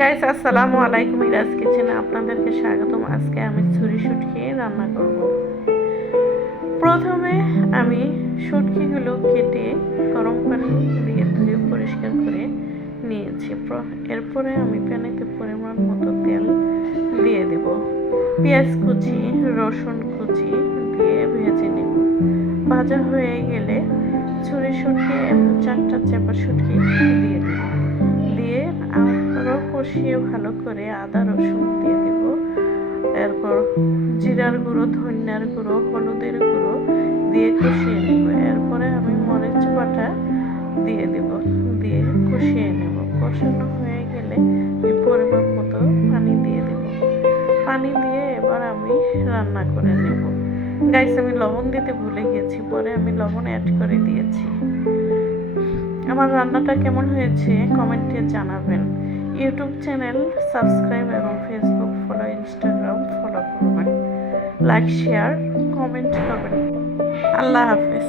Guys আসসালামু আলাইকুম, ইরাজ কিচেনে আপনাদেরকে স্বাগতম। আজকে আমি ছুরি শুটকি রান্না করব। প্রথমে আমি শুটকিগুলো কেটে গরম পানি দিয়ে ধুয়ে পরিষ্কার করে নিয়েছি। এরপরে আমি প্যানেতে পরিমাণ মতো তেল দিয়ে দেব। পেঁয়াজ কুচি, রসুন কুচি দিয়ে ভেজে নেব। ভাজা হয়ে গেলে ছুরি শুটকি এবং চারটা চাপা শুটকি দিয়ে দেব। দিয়ে আরও কষিয়ে ভালো করে আদা রসুন দিয়ে দেব। এরপর জিরার গুঁড়ো, ধনিয়ার গুঁড়ো, হলুদের গুঁড়ো দিয়ে কষিয়ে নেব। এরপরে আমি মরিচ বাটা দিয়ে দেব, দিয়ে কষিয়ে নেব। কষানো হয়ে গেলে পরিমাণ মতো পানি দিয়ে দেব। পানি দিয়ে এবার আমি রান্না করে নেব। গাইস আমি লবণ দিতে ভুলে গেছি, পরে আমি লবণ অ্যাড করে দিয়েছি। আমার রান্নাটা কেমন হয়েছে কমেন্টে জানাবেন। ইউটিউব চ্যানেল সাবস্ক্রাইব এবং ফেসবুক ফলো, ইনস্টাগ্রাম ফলো করবেন। লাইক, শেয়ার, কমেন্ট করবেন। আল্লাহ হাফেজ।